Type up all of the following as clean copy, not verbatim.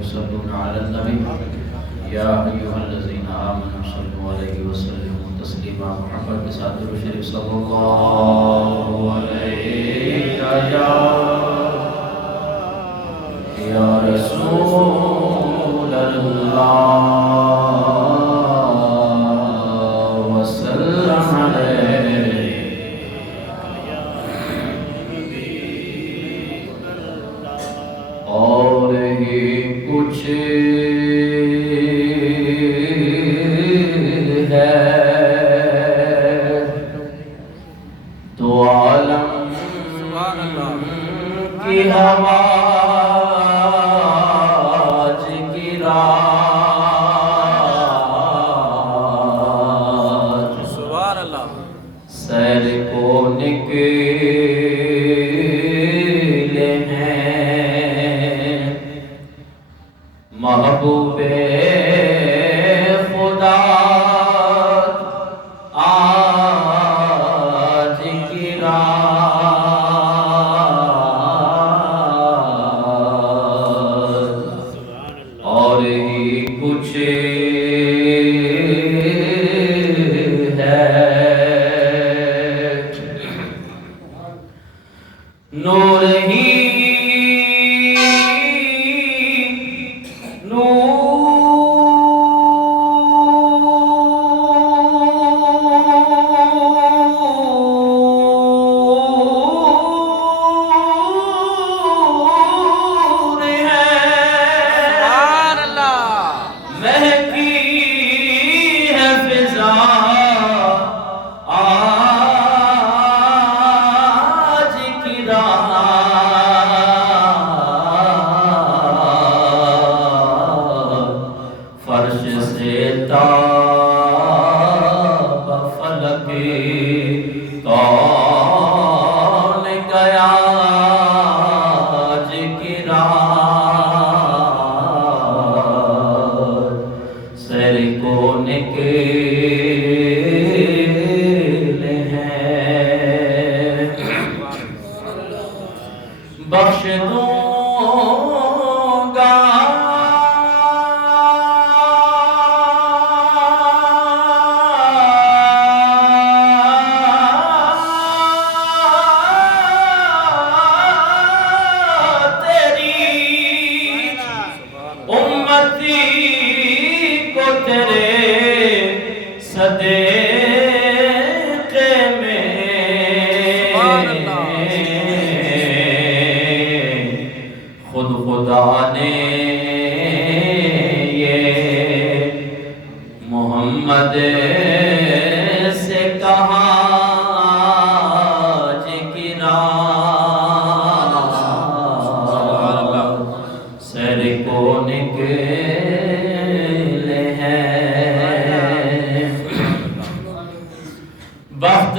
يصلون على النبي يا أيها الذين آمنوا صلوا عليه وسلموا تسليما محمد کے ساتھ درود شریف صلی اللہ علیہ یا رسول اللہ وسلم علیہ اور ہی کچھ ہے تو عالم کی آواز کی رات سبحان اللہ سیر کو نکلے ہیں محبوب خدا آج کی رات اور ہی کچھ ہے نور ہی فرش سے تاب فلک کون گیا آج کی رات سیر کو نکلے ہیں بخش دوں گا تیرے صدقے میں خود خدا نے یہ محمد سے کہا آج کی رات سیر کو نکلے ہیں وقت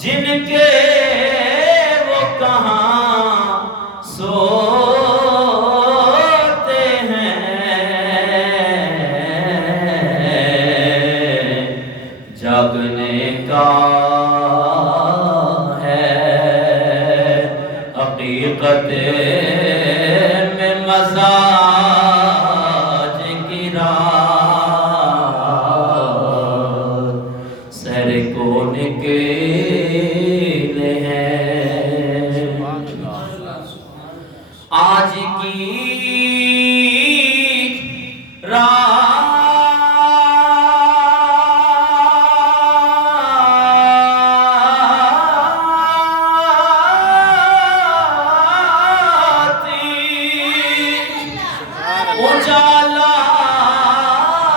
جن کے وہ کہاں سوتے ہیں جاگنے کا ہے حقیقت میں مزاج کی رات سیر کو نکلے ہیں آج کی اجالا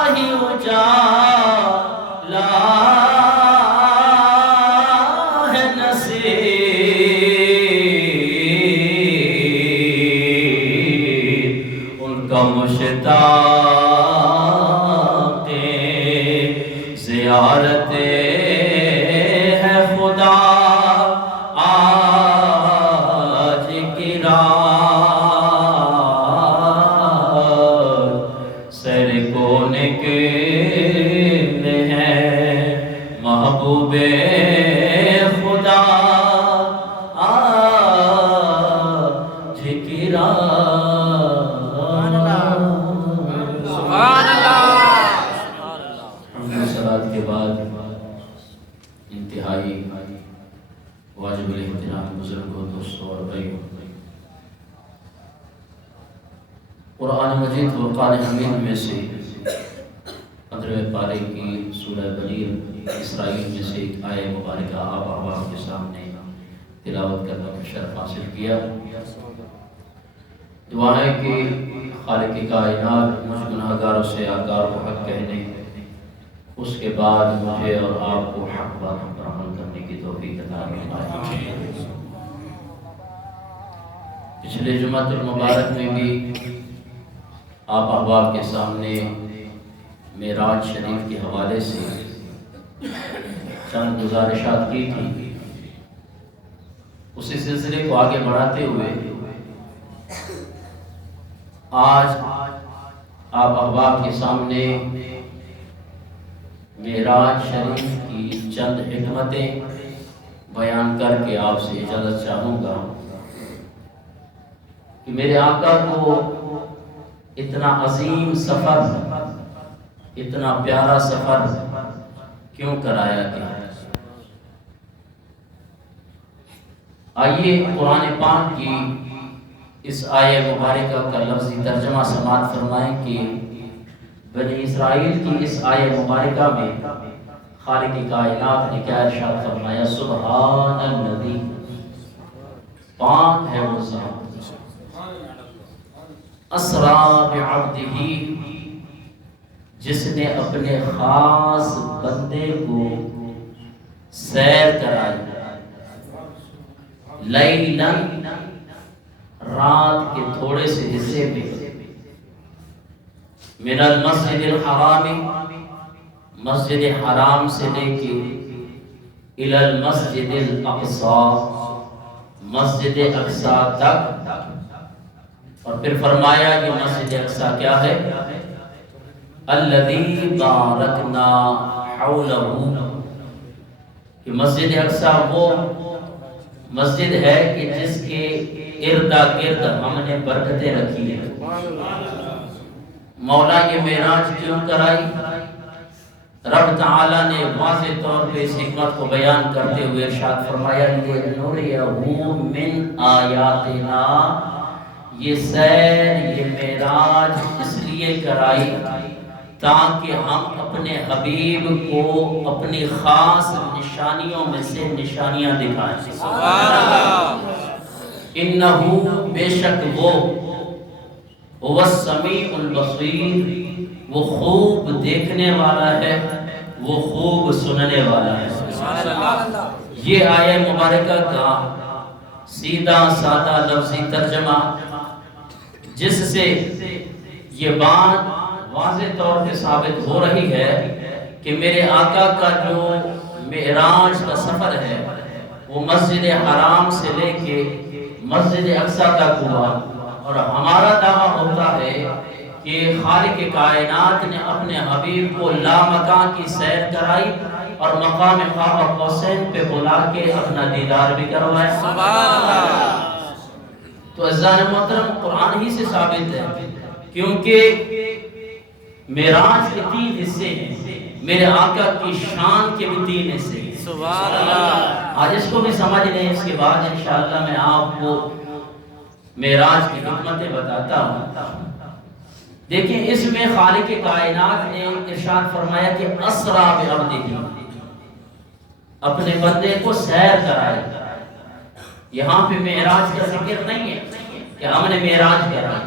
ہی اجالا ہے نصیب ان کا مشتاق زیارت ہے خدا آج کی رات گرا سبحان اللہ صلاۃ کے بعد انتہائی واجب الاحترام بزرگوں، دوستوں اور بھائیوں، قرآن مجید فرقان حمید میں سے 15ویں پارے کی سورہ بنی اسرائیل میں سے ایک آیہ مبارکہ آپ احباب کے سامنے تلاوت کرنے کا شرف حاصل کیا۔ دعا ہے کہ خالق کائنات مجھ گناہگاروں سے آگار کو حق کہنے، اس کے بعد مجھے اور آپ کو حق باتوں پر عمل کرنے کی توفیق عطا فرمائے۔ پچھلے جمعہ المبارک میں بھی آپ احباب کے سامنے معراج شریف کے حوالے سے چند گزارشات کی تھی۔ اسی سلسلے کو آگے بڑھاتے ہوئے آج آپ احباب کے سامنے معراج شریف کی چند حکمتیں بیان کر کے آپ سے اجازت چاہوں گا کہ میرے آقا کو اتنا عظیم سفر، اتنا پیارا سفر کیوں کرایا گیا؟ آئیے قرآن پاک کی اس آیہ مبارکہ کا لفظی ترجمہ سماعت فرمائیں کہ بنی اسرائیل کی اس آیہ مبارکہ میں خالق کائنات نے کیا ارشاد فرمایا؟ سبحان الذی، پاک ہے وہ ذات، اسرا بعبدہ، جس نے اپنے خاص بندے کو سیر کرائی، لیلاً، رات کے تھوڑے سے حصے میں، من المسجد الحرام، مسجد حرام سے لے کے الی المسجد الاقصی، مسجد اقصی تک، اور پھر فرمایا یہ مسجد اقصی کیا ہے؟ الذی بارکنا حولہ، کہ مسجد اقصی وہ مسجد ہے کہ جس کے اردا گرد ہم نے برکتیں رکھی ہیں۔ مولا یہ معراج کیوں کرائی؟ رب تعالیٰ نے واضح طور پہ اس حکمت کو بیان کرتے ہوئے ارشاد فرمایا لِنُرِيَهُ مِنْ آیاتنا، یہ سیر، یہ معراج اس لیے کرائی تاکہ ہم اپنے حبیب کو اپنی خاص نشانیوں میں سے نشانیاں دکھائیں۔ سبحان اللہ۔ انہو، بے شک وہ، هو السمیع البصیر، وہ خوب دیکھنے والا ہے، وہ خوب سننے والا ہے۔ سبحان اللہ۔ یہ آیہ مبارکہ کا سیدھا سادہ لفظی ترجمہ، جس سے یہ بات واضح طور پہ ثابت ہو رہی ہے کہ میرے آقا کا جو معراج کا سفر ہے وہ مسجد حرام سے لے کے مسجد اقصی تک ہوا، اور ہمارا دعویٰ ہوتا ہے کہ خالق کائنات نے اپنے حبیب کو لامکان کی سیر کرائی اور مقام قاب قوسین پہ بلا کے اپنا دیدار بھی کروایا۔ سبحان اللہ۔ تو عزیزان محترم قرآن ہی سے ثابت ہے، کیونکہ معراج کے 3 حصے ہیں، میرے آقا کی شان کے بھی 3 حصے ہیں۔ سبحان اللہ۔ آج اس کو بھی سمجھ لیں، اس کے بعد انشاءاللہ میں آپ کو معراج کی حکمتیں بتاتا ہوں۔ دیکھیں اس میں خالق کائنات نے ارشاد فرمایا کہ اسرا بعبدہ، اپنے بندے کو سیر کرائے۔ یہاں پہ معراج کا ذکر نہیں ہے کہ ہم نے معراج کرا۔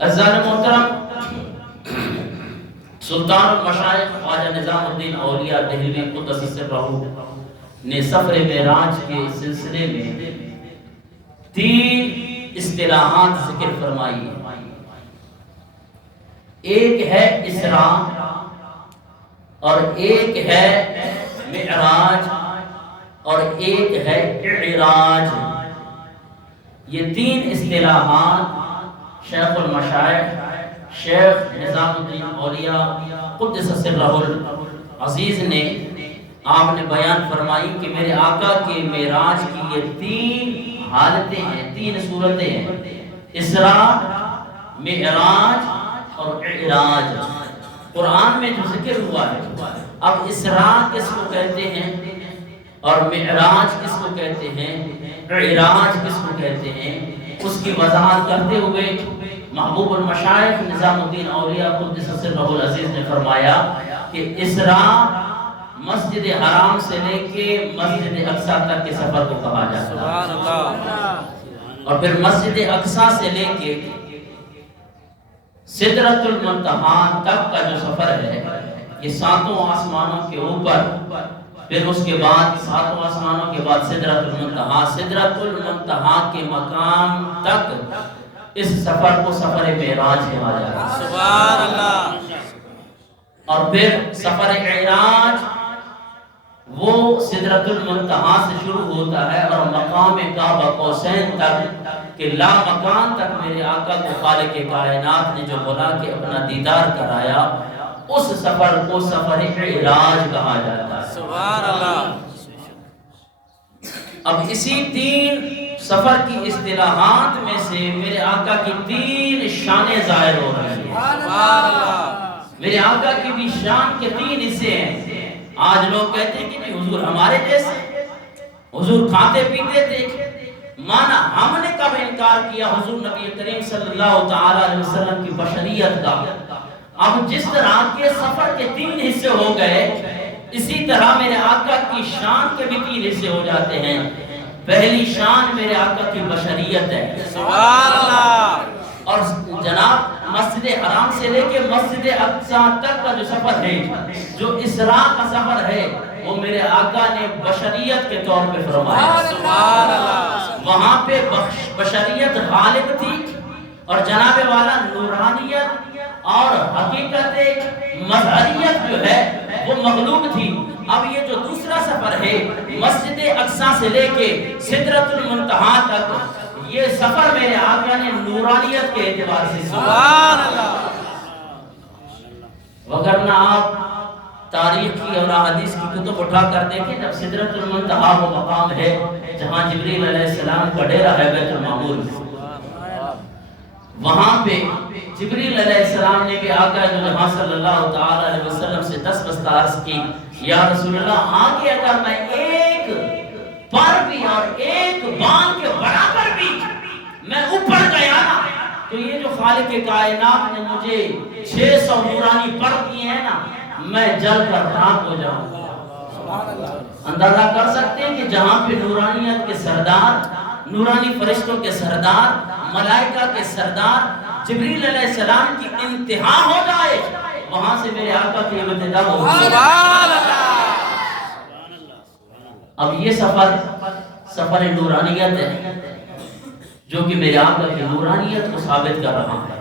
عزیزان محترم، سلطان المشائخ خواجہ نظام الدین اولیاء دہلوی قدس سرہ نے سفر معراج کے سلسلے میں 3 اصطلاحات ذکر فرمائی ہیں۔ ایک ہے اسراء، اور ایک ہے معراج، اور ایک ہے اعراج۔ یہ 3 اصطلاحات شیخ المشائخ شیخ نظام الدین اولیاء قدس سرہ العزیز نے آپ نے بیان فرمائی کہ میرے آقا کے معراج کی یہ 3 حالتیں ہیں، 3 صورتیں ہیں، اسراء، معراج اور اعراج۔ قرآن میں جو ذکر ہوا ہے، اب اسراء کس کو کہتے ہیں اور معراج کس کو کہتے ہیں، اعراج کس کو کہتے ہیں، اس کی وضاحت کرتے ہوئے محبوب المشائخ نظام الدین اولیاء قدس سرہ العزیز نے فرمایا کہ اسراء مسجد حرام سے لے کے مسجد اقصیٰ تک کے سفر کو کہا جاتا ہے، سبحان اللہ، اور پھر مسجد اقصیٰ سے لے کے سدرۃ المنتہا تک کا جو سفر ہے، یہ 7 آسمانوں کے اوپر، پھر اس کے بعد 7 آسمانوں کے بعد سدرۃ المنتہا، سدرۃ المنتہا کے مقام تک اس سفر کو سفر معراج کہا جاتا ہے۔ سبحان اللہ، اور پھر سفر اعراج وہ سدرۃ المنتہا سے شروع ہوتا ہے اور مقام قاب قوسین تک کہ لا مکان تک میرے آقا کو خالق کائنات نے جو بلا کے اپنا دیدار کرایا، اس سفر کو سفر اعراج کہا جاتا ہے۔ سبحان اللہ، اب اسی 3 سفر کی اصطلاحات میں سے میرے آقا کی 3 شانیں ظاہر ہو رہی ہیں۔ سبحان اللہ، میرے آقا کی بھی شان کے 3 حصے ہیں۔ آج لوگ کہتے ہیں کہ نہیں حضور ہمارے جیسے، حضور کھاتے پیتے تھے، مانا ہم نے کب انکار کیا حضور نبی کریم صلی اللہ تعالی علیہ وسلم کی بشریت کا۔ اب جس طرح کے سفر کے 3 حصے ہو گئے، اسی طرح میرے آقا کی شان کے بھی 3 حصے ہو جاتے ہیں۔ پہلی شان میرے آقا کی بشریت ہے، سبحان اللہ، اور جناب مسجد حرام سے لے کے مسجد اقصیٰ تک کا جو سفر ہے، جو اسراء کا سفر ہے، وہ میرے آقا نے بشریت کے طور پہ فرمایا۔ سبحان اللہ، وہاں پہ بشریت غالب تھی اور جناب والا نورانیت اور حقیقت مظہریت جو ہے وہ مغلوب تھی۔ اب یہ جو دوسرا سفر ہے مسجد اقصیٰ سے لے کے سدرۃ المنتہا تک، یہ سفر میرے آقا نے نورانیت کے اعتبار سے سبحان اللہ، وگرنہ آپ تاریخ کی اور حدیث کی کتب اٹھا کر دیکھیں، جب سدرۃ المنتہا وہ مقام ہے جہاں جبریل علیہ السلام کا ڈیرا ہے بیت المعمور میں، وہاں پہ جبریل علیہ السلام نے بھی آقا جہاں صلی اللہ تعالی علیہ وسلم سے دستبست عرض کی، یا رسول اللہ آگے اگر میں ایک پر بھی اور ایک بان کے برابر بھی میں اوپر گیا نا، تو یہ جو خالق کائنات نے مجھے 600 نورانی پر دیے ہیں نا، میں جل کر راک ہو جاؤں گا۔ اندازہ کر سکتے ہیں کہ جہاں پہ نورانیت کے سردار، نورانی فرشتوں کے سردار، ملائکہ کے سردار جبریل علیہ السلام کی انتہا ہو جائے، وہاں سے میرے آقا کی ابتدا ہو گئی۔ سبحان اللہ، اب یہ سفر نورانیت ہے جو کہ میرے آقا کی نورانیت کو ثابت کر رہا ہے۔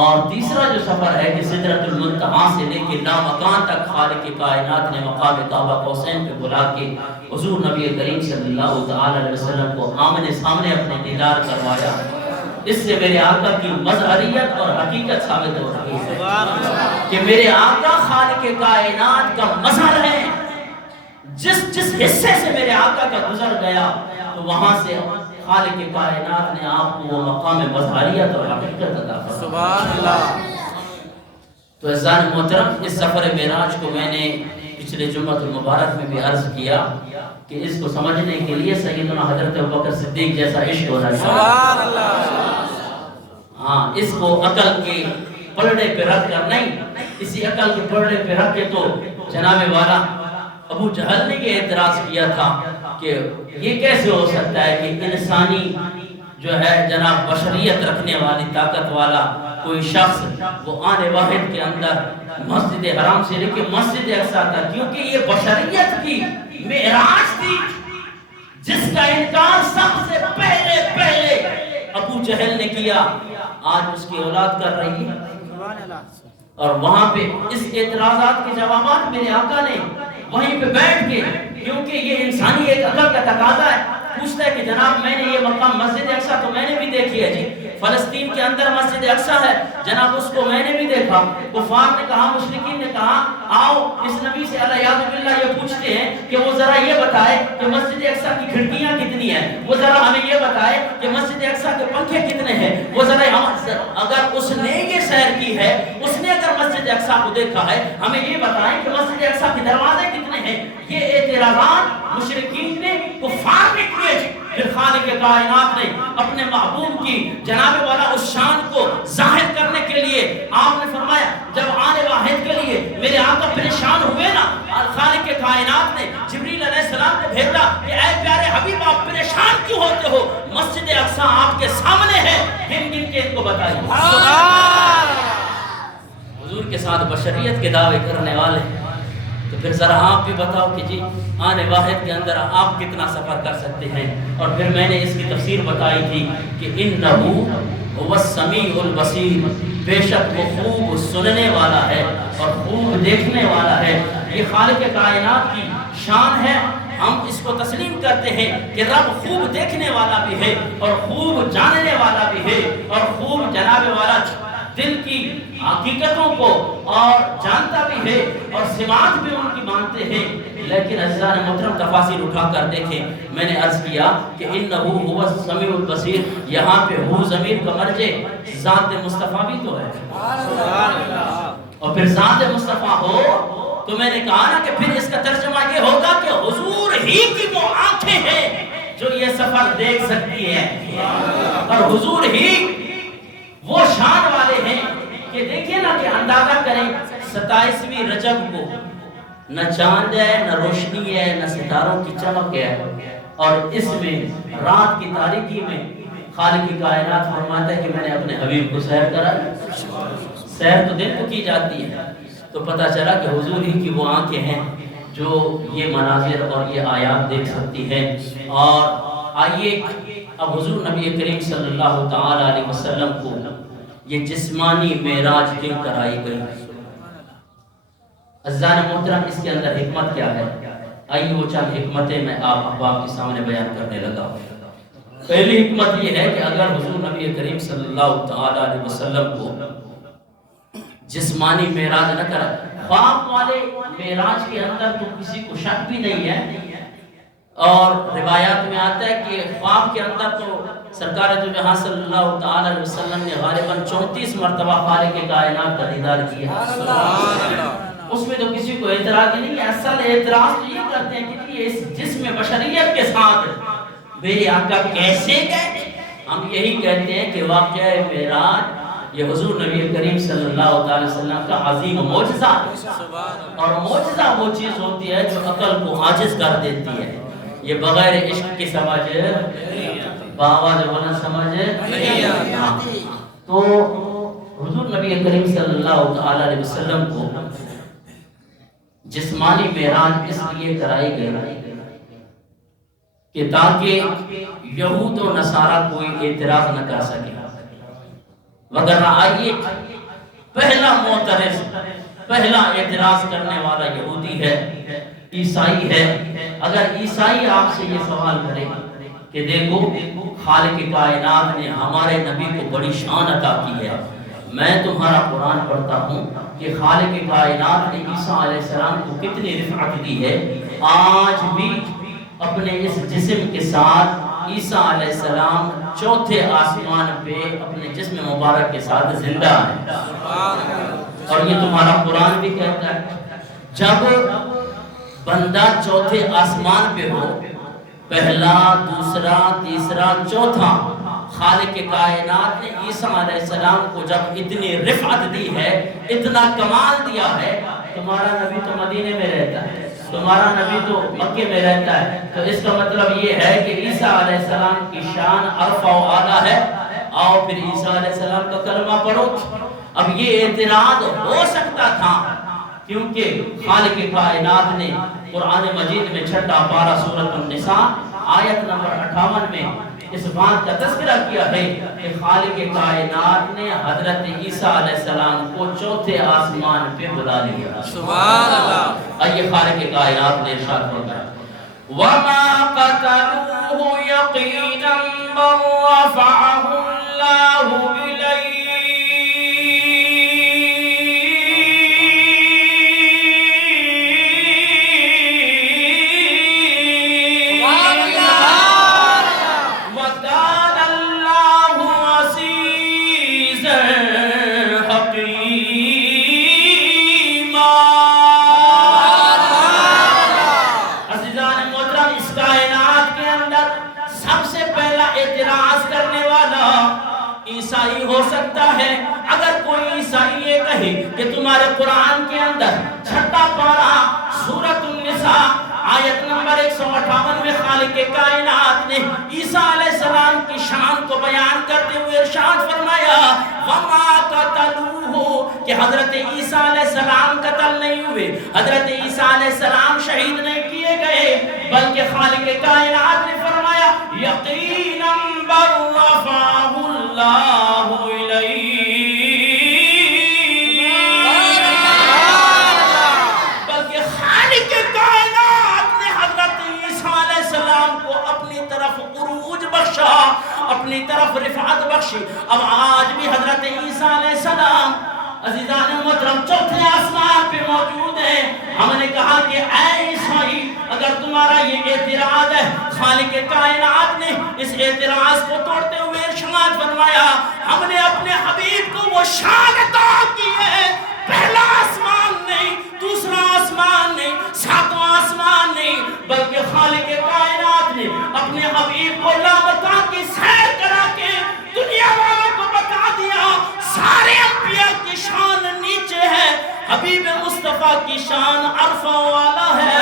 اور تیسرا جو سفر ہے کہ سدرۃ المنتہا سے لے کے لامکان تک خالق کائنات نے مقام قاب قوسین پہ بلا کے حضور نبی کریم صلی اللہ تعالی علیہ وسلم کو آمنے سامنے اپنے دیدار کروایا، اس سے میرے آقا کی مظہریت اور حقیقت ثابت ہو رہی ہے کہ میرے آقا خالق کائنات کا مظہر ہے۔ جس حصے سے میرے آقا کا گزر گیا تو وہاں سے خالق کائنات نے آپ کو وہ مقام مظہریت اور حقیقت عطا فرمایا۔ سبحان اللہ، تو عزیزان محترم، اس سفر معراج کو میں نے پچھلے جمعۃ المبارک میں بھی عرض کیا کہ اس کو سمجھنے کے لیے سیدنا حضرت ابوبکر صدیق جیسا عشق ہونا چاہیے۔ سبحان اللہ، ہاں، اس کو عقل کے پلڑے پہ رکھ کر نہیں، اسی عقل کے پلڑے پہ رکھ کے تو جناب والا ابو جہل نے یہ اعتراض کیا تھا کہ یہ کیسے ہو سکتا ہے کہ انسانی جو ہے جناب بشریت رکھنے والی طاقت والا کوئی شخص وہ آنے واحد کے اندر مسجد حرام سے لے کے مسجد اقصیٰ تک، کیونکہ یہ بشریت کی معراج تھی جس کا انکار سب سے پہلے ابو جہل نے کیا، آج اس کی اولاد کر رہی ہے۔ اور وہاں پہ اس اعتراضات کے جوابات میرے آقا نے وہیں پہ بیٹھ کے، کیونکہ یہ انسانی ایک عقل کا تقاضا ہے، پوچھتا ہے کہ جناب میں نے یہ مقام مسجد اقصیٰ تو میں نے بھی دیکھی ہے جی، فلسطین کے اندر مسجد اقصی ہے جناب، اس کو میں نے بھی دیکھا. کفار نے کہا، مشرکین نے کہا آؤ اس نبی سے علیہ باللہ یہ پوچھتے ہیں کہ وہ ذرا یہ بتائے کہ مسجد اقصی کی کھڑکیاں کتنی ہیں، وہ ذرا ہمیں یہ بتائے کہ مسجد اقصی کے پنکھے کتنے ہیں، وہ ذرا اگر اس نے یہ سیر کی ہے، اس نے اگر مسجد اقصی کو دیکھا ہے، ہمیں یہ بتائیں کہ مسجد اقصی کے دروازے کتنے ہیں. یہ اعتراضات مشرکین نے کفار نے کیے. پھر خالق کائنات نے اپنے محبوب کی جناب والا اس شان کو ظاہر کرنے کے لیے آپ نے فرمایا جب آنے واحد کے لیے میرے آقا پریشان ہوئے نا، خالق کائنات نے جبریل علیہ السلام کو بھیجا کہ اے پیارے حبیب آپ پریشان کیوں ہوتے ہو، مسجد اقصی آپ کے سامنے ہے، گن گن کے ان کو بتائیے. حضور کے ساتھ بشریت کے دعوے کرنے والے، تو پھر ذرا آپ بھی بتاؤ کہ جی آنے واحد کے اندر آپ کتنا سفر کر سکتے ہیں. اور پھر میں نے اس کی تفسیر بتائی تھی کہ انہو هو السمیع البصیر، بے شک وہ خوب سننے والا ہے اور خوب دیکھنے والا ہے. یہ خالق کائنات کی شان ہے. ہم اس کو تسلیم کرتے ہیں کہ رب خوب دیکھنے والا بھی ہے اور خوب جاننے والا بھی ہے اور خوب جناب والا دل کی حقیقتوں کو اور جانتا بھی ہے اور سماعت بھی ان کی مانتے ہیں. لیکن عزیزان محترم تفاسیر اٹھا کر دیکھیں، میں نے عرض کیا کہ انہو هو السمیع البصیر، یہاں پہ ہو ضمیر کا مرجع ذات مصطفیٰ بھی تو ہے. اور پھر ذات مصطفیٰ ہو تو میں نے کہا نا کہ پھر اس کا ترجمہ یہ ہوگا کہ حضور ہی کی وہ آنکھیں ہیں جو یہ سفر دیکھ سکتی ہیں، اور حضور ہی وہ شان والے ہیں کہ دیکھیں نا کہ اندازہ کریں 27ویں رجب کو نہ چاند ہے نہ روشنی ہے نہ ستاروں کی چمک ہے، اور اس میں رات کی تاریکی میں خالق کی کائنات فرماتا ہے کہ میں نے اپنے حبیب کو سیر کرا. سیر تو دل کو کی جاتی ہے، تو پتہ چلا کہ حضور ہی کی وہ آنکھیں ہیں جو یہ مناظر اور یہ آیات دیکھ سکتی ہیں. اور آئیے اب حضور نبی کریم صلی اللہ تعالی علیہ وسلم کو یہ جسمانی معراج کیوں کرائی گئی؟ عزیزان محترم اس کے اندر حکمت کیا ہے؟ آئیے وہ چند حکمتیں میں آپ احباب کے سامنے بیان کرنے لگا. پہلی حکمت یہ ہے کہ اگر حضور نبی کریم صلی اللہ تعالی علیہ وسلم کو جسمانی معراج نہ کرا، خواب والے معراج کے اندر تو کسی کو شک بھی نہیں ہے. اور روایات میں آتا ہے کہ خواب کے اندر تو سرکار دو جہاں صلی اللہ تعالی علیہ وسلم نے غالباً 34 مرتبہ خالق کائنات کا دیدار کیا. اس میں تو کسی کو اعتراض نہیں ہے. اصل اعتراض تو یہ کرتے ہیں کہ اس جسم بشریت کے ساتھ میرے آقا کیسے گئے. ہم یہی کہتے ہیں کہ واقعہ معراج یہ حضور نبی کریم صلی اللہ علیہ وسلم کا عظیم معجزہ ہے. اور معجزہ وہ چیز ہوتی ہے جو عقل کو عاجز کر دیتی ہے. یہ بغیر عشق کی سمجھ باواز بلند سمجھ نہیں آتی. تو حضور نبی کریم صلی اللہ تعالی علیہ وسلم کو جسمانی معراج اس لیے کرائی گئی کہ تاکہ یہود و نصارہ کوئی اعتراض نہ کر سکے. وگرنہ آئیے پہلا معترض پہلا اعتراض کرنے والا یہودی ہے، عیسائی ہے. اگر عیسائی آپ سے یہ سوال کرے کہ دیکھو خالق کائنات نے ہمارے نبی کو بڑی شان عطا کی ہے، میں تمہارا قرآن پڑھتا ہوں کہ خالق کائنات نے عیسیٰ علیہ السلام کو کتنی رفعت دی ہے، آج بھی اپنے اس جسم کے ساتھ عیسیٰ علیہ السلام چوتھے آسمان پہ اپنے جسم مبارک کے ساتھ زندہ ہیں. اور یہ تمہارا قرآن بھی کہتا ہے جب بندہ چوتھے آسمان پہ ہو، پہلا دوسرا تیسرا چوتھا، خالق کائنات نے عیسیٰ علیہ السلام کو جب اتنی رفعت دی ہے، اتنا کمال دیا ہے. تمہارا نبی تو مدینے میں رہتا ہے، تمہارا نبی تو مکے میں رہتا ہے، تو اس کا مطلب یہ ہے کہ عیسیٰ علیہ السلام کی شان عرفہ و اعلیٰ ہے. آؤ پھر عیسیٰ علیہ السلام کا کلمہ پڑھو. اب یہ اعتراض ہو سکتا تھا کیونکہ خالق کائنات نے قرآن مجید میں 6 پارہ سورۃ النساء آیت نمبر 58 میں اس بات کا تذکرہ کیا ہے کہ خالق کائنات نے حضرت عیسیٰ علیہ السلام کو چوتھے آسمان پہ بلا لیا. سبحان اللہ. آئیے خالق کائنات نے ارشاد فرمایا وَمَا قَتَلُوهُ يَقِينًا بَلْ رَفَعَهُ اللہ الیہ وکان اللہ عزیزا حکیما۔ عزیزان محترم، اس کائنات کے اندر سب سے پہلا اعتراض کرنے والا عیسائی ہو سکتا ہے۔ اگر کوئی عیسائی یہ کہے کہ تمہارے قرآن کے اندر چھٹا پارہ سورۃ النساء آیت نمبر 158 میں خالق کائنات نے عیسیٰ علیہ السلام کی شان کو بیان کرتے ہوئے ارشاد فرمایا وَمَا قَتَلُوهُ کہ حضرت عیسیٰ علیہ السلام قتل نہیں ہوئے، حضرت عیسیٰ علیہ السلام شہید نہیں کیے گئے، بلکہ خالق کائنات نے فرمایا یقیناً بل رفعہ اللہ الیہ، بلکہ خالق کائنات نے حضرت عیسیٰ علیہ السلام کو اپنی طرف عروج بخشا، اپنی طرف رفعت بخشی۔ اب آج بھی حضرت عیسیٰ علیہ السلام عزیزان محترم چوتھے آسمان پہ موجود ہیں۔ ہم نے کہا کہ اے عیسائی، اگر تمہارا یہ اعتراض ہے، خالق کائنات نے اس اعتراض کو توڑتے ہوئے ارشاد فرمایا ہم نے اپنے حبیب کو وہ شان عطا کی ہے، پہلا آسمان نہیں، دوسرا آسمان نہیں، ساتواں آسمان نہیں، بلکہ خالق کائنات نے اپنے حبیب کو لامکاں کی سیر کرا کے دنیا والوں کو بتا دیا سارے انبیاء کی شان نیچے ہے، حبیب مصطفیٰ کی شان عرفہ والا ہے۔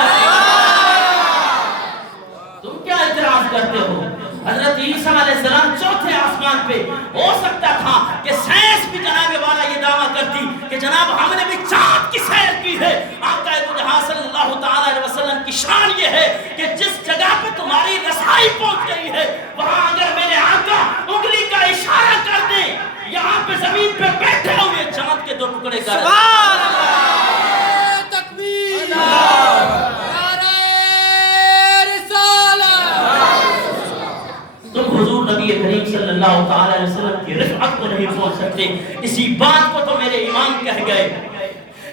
تم کیا اعتراض کرتے ہو؟ حضرت عیسیٰ علیہ السلام چوتھے آسمان پہ، ہو سکتا تھا کہ سائنس بھی جناب والا یہ دعویٰ کرتی کہ جناب ہم نے بھی چاند کی سیر کی ہے۔ آقا جہاں صلی اللہ تعالیٰ علیہ وسلم کی شان یہ ہے کہ جس جگہ پہ تمہاری رسائی پہنچ گئی ہے وہاں اگر میرے آقا انگلی کا اشارہ کر دیں، یہاں پہ زمین پہ بیٹھے ہوئے چاند کے دو ٹکڑے کر دیں۔ تکبیر، تم حضور نبی کریم صلی اللہ تعالیٰ علیہ وسلم کی رفعت کو نہیں پہنچ سکتے۔ اسی بات کو تو میرے امام کہہ گئے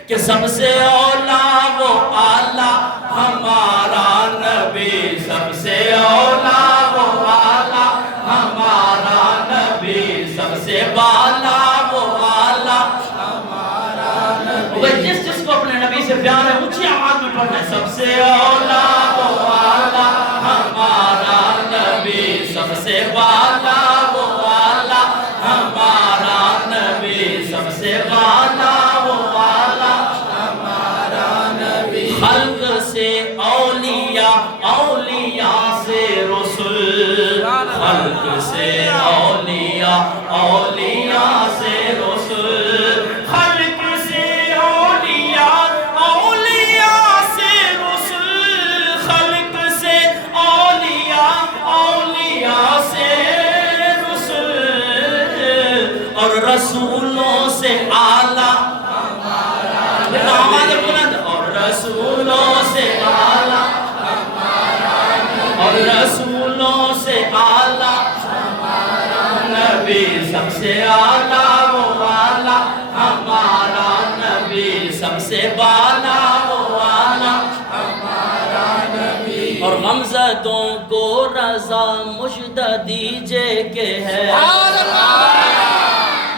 کہ سب سے اولا وہ اعلیٰ ہمارا نبی، سب سے اولا وہ اعلیٰ ہمارا نبی، سب سے بالا وہ اعلیٰ ہمارا نبی۔ جس کو اپنے نبی سے پیار ہے اونچی آواز میں پڑھنا ہے، سب سے اولا وہ اعلیٰ ہمارا نبی، سب سے بالا وہ اعلیٰ ہمارا نبی، سب سے بالا وہ اعلیٰ ہمارا نبی۔ خلق سے اولیاء، اولیاء سے رسول، خلق سے اولیاء، اولیاء سے رسول، خلق سے اولیاء، اولیاء سے رسول، خلق سے اولیاء، اولیاء سے رسول، اور رسولوں سے اعلیٰ ہمارا نبی، اور رسولوں سے اعلیٰ ہمارا نبی، اور رسولوں سے اعلیٰ ہمارا نبی، سب سے اعلیٰ وہ اعلیٰ ہمارا نبی، سب سے بالا وہ اعلیٰ ہمارا نبی۔ اور غمزدوں کو رضا مجدہ دیجے کہ ہے،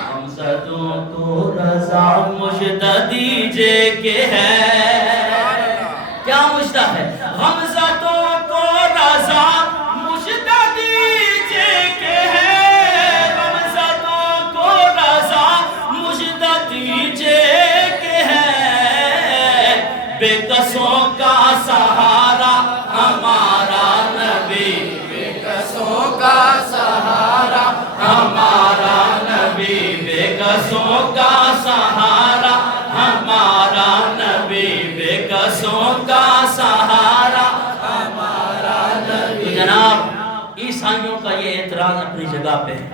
غمزدوں کو رضا مجدہ دیجے کہ ہے، کیا مجدہ ہے؟ غمزدوں کو رضا مجدہ دیجے کہ ہے، غمزدوں کو رضا مجدہ دیجے کہ ہے، بے کسوں کا سہارا ہمارا نبی، بے کسوں کا سہارا ہمارا نبی، بے کسوں کا سہارا ہمارا نبی، بے کسوں کا سہارا ہمارا نبی۔ جناب عیسائیوں کا یہ اعتراض اپنی جگہ پہ ہے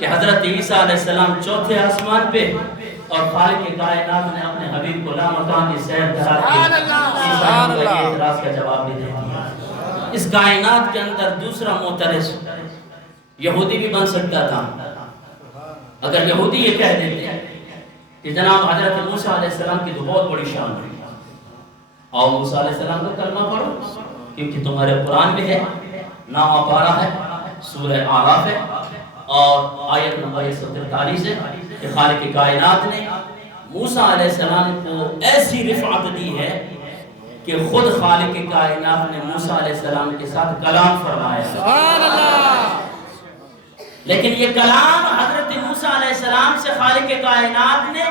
کہ حضرت عیسیٰ علیہ السلام چوتھے آسمان پہ اور خالق کائنات نے اپنے حبیب کو لامکان کی سیر کرا کے عیسائیوں کا یہ اعتراض کا جواب بھی دے دیا۔ اس کائنات کے اندر دوسرا معترض یہودی بھی بن سکتا تھا، اگر یہودی یہ کہہ دیتے ہیں کہ جناب حضرت موسیٰ علیہ السلام کی تو بہت بڑی شان ہے، اور موسیٰ علیہ السلام کا کلمہ پڑھو، کیونکہ تمہارے قرآن میں ہے، 9واں پارہ ہے، سورہ اعراف ہے، اور آیت نمبر 143 ہے کہ خالق کائنات نے موسیٰ علیہ السلام کو ایسی رفعت دی ہے کہ خود خالق کائنات نے موسیٰ علیہ السلام کے ساتھ کلام فرمایا۔ سبحان اللہ۔ لیکن یہ کلام حضرت موسیٰ علیہ السلام سے خالق کائنات نے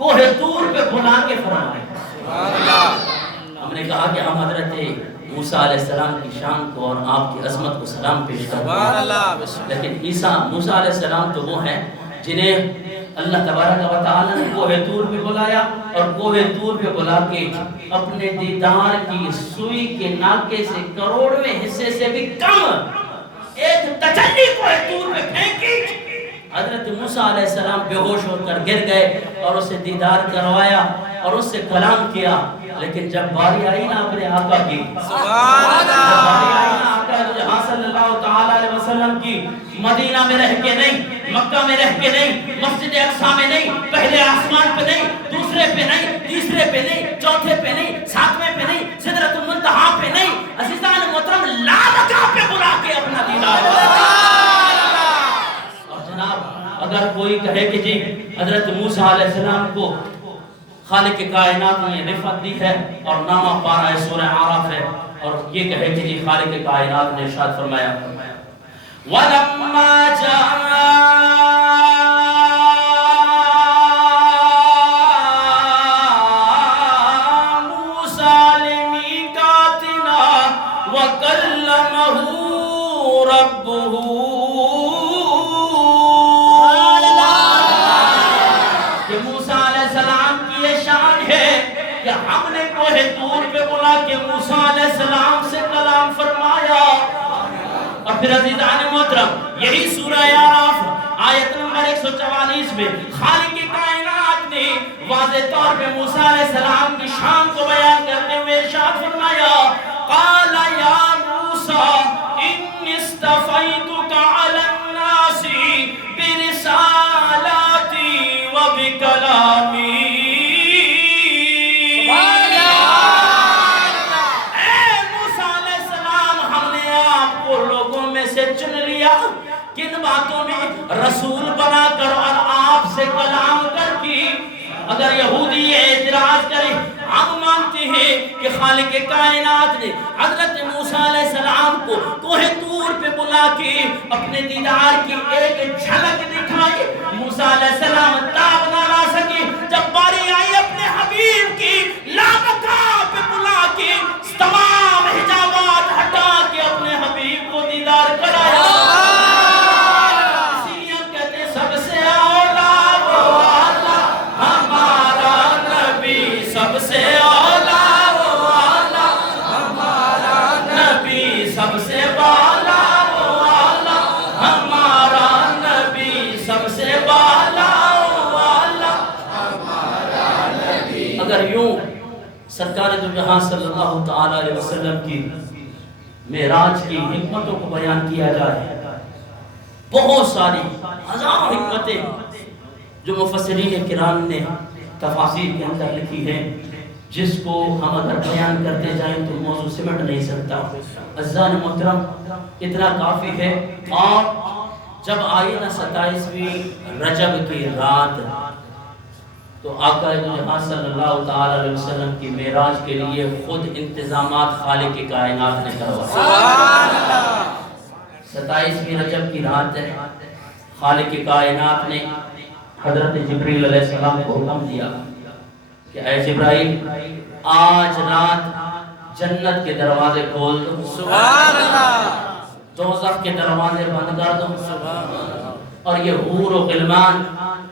کوہ طور پہ بلا کے فرمایا۔ سبحان اللہ۔ ہم نے کہا کہ ہم حضرت موسیٰ علیہ السلام کی شان کو اور آپ کی عظمت کو سلام پیش کرتے سبحان اللہ۔ ہیں، لیکن موسیٰ علیہ السلام تو وہ ہیں جنہیں اللہ تبارک و تعالیٰ نے کوہ طور پہ بلایا، اور کوہ طور پہ بلا کے اپنے دیدار کی سوئی کے ناکے سے کروڑویں حصے سے بھی کم ایک تجلی کوہ طور پہ پھینکی۔ حضرت موسیٰ علیہ السلام بے ہوش ہو کر گر گئے اور اسے دیدار کروایا اور اس سے کلام کیا، لیکن جب باری آئی نا اپنے آقا کی، سبحان اللہ۔ جب باری آئی نا آقا جہاں صلی اللہ تعالیٰ علیہ وسلم کی، مدینہ میں رہ کے نہیں، مکہ میں رہ کے نہیں، مسجد اقصیٰ میں نہیں، پہلے آسمان پہ نہیں، دوسرے پہ نہیں، تیسرے پہ نہیں، چوتھے پہ نہیں، ساتویں پہ نہیں، سدرۃ المنتہا پہ نہیں، عزیزان محترم لامکہ پہ بلا کے اپنا دیدار۔ اور جناب اگر کوئی کہے کہ جی حضرت موسیٰ علیہ السلام کو خالق کائنات نے رفعت دی ہے اور 9واں پارہ سورہ اعراف ہے، اور یہ کہے کہ جی خالق کائنات نے ارشاد فرمایا وَلَمَّا جَاءَ مُوسَىٰ لِمِيقَاتِنَا وَكَلَّمَهُ رَبُّهُ، کہ موسیٰ علیہ السلام کی یہ شان ہے کہ ہم نے کوہ طور پہ بلا کے موسیٰ علیہ السلام سے کلام فرمایا۔ اور پھر عزیزان محترم یہی سورہ اعراف آیت نمبر 144 میں خالق کائنات نے واضح طور پہ موسیٰ علیہ السلام کی شان کو بیان کرتے ہوئے ارشاد فرمایا قال یا موسیٰ انی اصطفیتک علی الناس برسالاتی و بکلامی۔ چن لیا کن باتوں میں؟ رسول بنا کر اور آپ سے کلام کر کی۔ اگر یہودی یہ اعتراض کرے، ہم مانتے ہیں کہ خالق کائنات نے حضرت موسیٰ علیہ السلام کو کوہ طور پہ بلا کے اپنے دیدار کی ایک جھلک دکھائی۔ موسیٰ علیہ السلام تاب نہ لا سکے، جب باری آئی اپنے حبیب کی لامکہ پہ بلا کے تمام حجابات ہٹا کے اپنے حبیب کو دیدار کرایا۔ اسی لیے ہم کہتے ہیں سب سے اولا وہ اللہ ہمارا نبی، سب سے اولا وہ اللہ ہمارا نبی، سب سے بالا وہ اللہ ہمارا نبی، سب سے بالا وہ اللہ ہمارا نبی۔ اگر یوں سرکار دو جہاں صلی اللہ تعالیٰ علیہ وسلم کی معراج کی حکمتوں کو بیان کیا جائے، بہت ساری ہزاروں حکمتیں جو مفسرین کرام نے تفاسیر کے اندر لکھی ہیں، جس کو ہم اگر بیان کرتے جائیں تو موضوع سمٹ نہیں سکتا۔ عزیزان محترم اتنا کافی ہے۔ اور جب آئی نا 27ویں رجب کی رات تو آقا جہاں صلی اللہ تعالیٰ علیہ وسلم کی معراج کے لیے خود انتظامات خالق کائنات نے کروایا۔ 27ویں رجب کی رات ہے، خالق کائنات نے حضرت جبریل علیہ السلام کو حکم دیا کہ اے جبرائیل آج رات جنت کے دروازے کھول دو، سبحان اللہ، دوزخ کے دروازے بند کر دو، اور یہ حور و غلمان،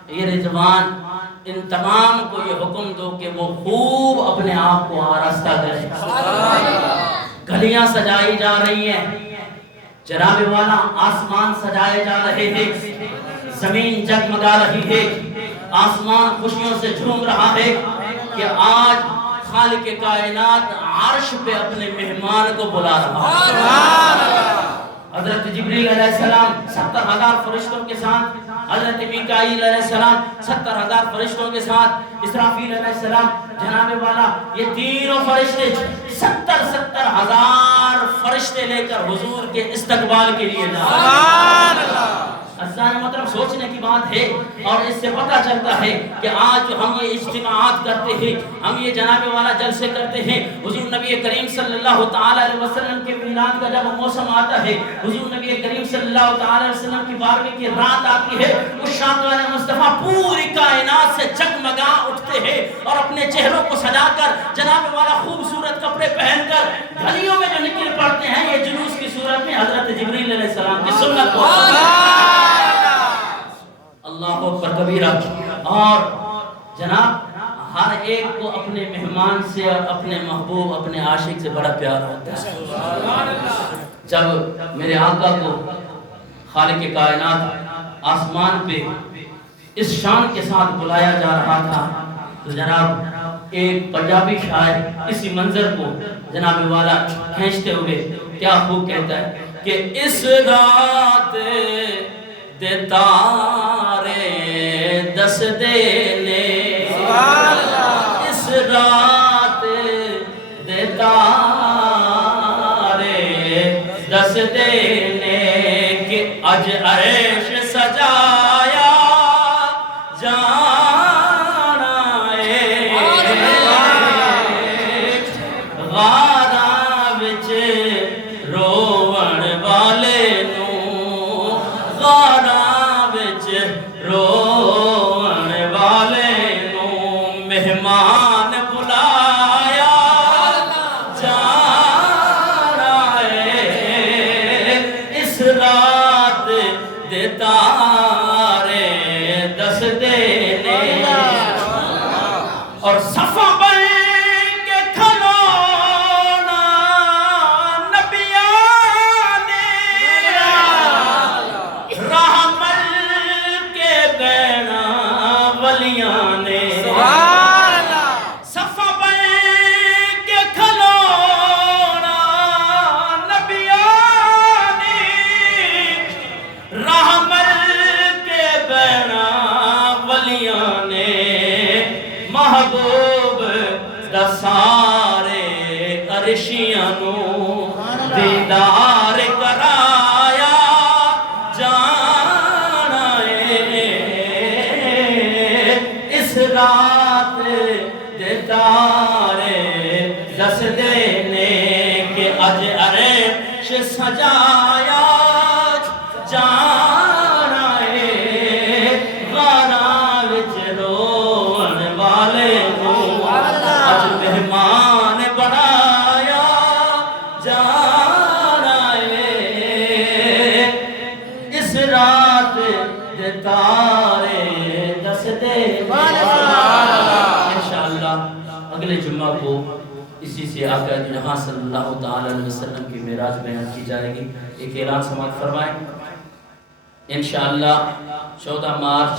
یہ رضوان، ان تمام کو یہ حکم دو کہ وہ خوب اپنے آپ کو آراستہ کریں۔ گلیاں سجائی جا رہی ہیں، جناب والا آسمان سجائے جا رہے ہیں، زمین جگمگا رہی ہے، آسمان خوشیوں سے جھوم رہا ہے کہ آج خالق کائنات عرش پہ اپنے مہمان کو بلا رہا ہے۔ حضرت جبریل علیہ السلام 70,000 فرشتوں کے ساتھ حضرت میکائیل علیہ السلام 70,000 فرشتوں کے ساتھ، اسرافیل علیہ السلام جناب والا، یہ تینوں فرشتے 70,000 فرشتے لے کر حضور کے استقبال کے لیے جا رہے ہیں۔ سبحان اللہ۔ عزیزان محترم، سوچنے کی بات ہے، اور اس سے پتہ چلتا ہے کہ آج جو ہم یہ اجتماعات کرتے ہیں، ہم یہ جناب والا جلسے کرتے ہیں، حضور نبی کریم صلی اللہ تعالی علیہ وسلم کے میلاد کا جب موسم آتا ہے، حضور نبی کریم صلی اللہ تعالی علیہ وسلم کی 12ویں کی رات آتی ہے، اس شاقان مصطفیٰ پوری کائنات سے جگمگا اٹھتے ہیں اور اپنے چہروں کو سجا کر جناب والا خوبصورت کپڑے پہن کر گلیوں میں جو نکل پڑتے ہیں، یہ جلوس کی صورت میں حضرت جبریل علیہ السلام کی سنت کو اللہ اکبر کبیرہ۔ اور جناب ہر ایک کو اپنے مہمان سے اور اپنے محبوب اپنے عاشق سے بڑا پیار ہوتا ہے۔ جب میرے آقا کو خالق کائنات آسمان پہ اس شان کے ساتھ بلایا جا رہا تھا، تو جناب ایک پنجابی شاعر اسی منظر کو جناب والا کھینچتے ہوئے کیا خوب کہتا ہے کہ اس رات دے تارے دس دینے، اس رات دے تارے دس دینے کہ اج عرش سجایا جانا ہے، غاراں وچ روون والے نوں، غاراں وچ روون والے نوں مہمان بلایا جانا ہے، اس رات دے تارے دس دینے، اور صفا بن کے کھلونا نبیاں نے، راہ مل کے بینا ولیاں نے، صفا بن کے کھلونا نبیاں نے، راہ مل کے بینا ولیاں نے، محبوب دا سارے عرشیاں نوں دیدار کرایا جانا ہے، اس رات دے تارے دس دینے کہ اج عرش سجایا جانا ہے، غاراں وچ رون والے نوں اج مہمان بنایا جانا ہے، اس رات دے تارے دس دینے۔ انشاءاللہ اگلے جمعہ کو اسی سے آقا دو جہاں صلی اللہ تعالی علیہ وسلم کی معراج بیان کی جائے گی۔ ایک اعلان سماعت فرمائیں۔ انشاءاللہ 14 مارچ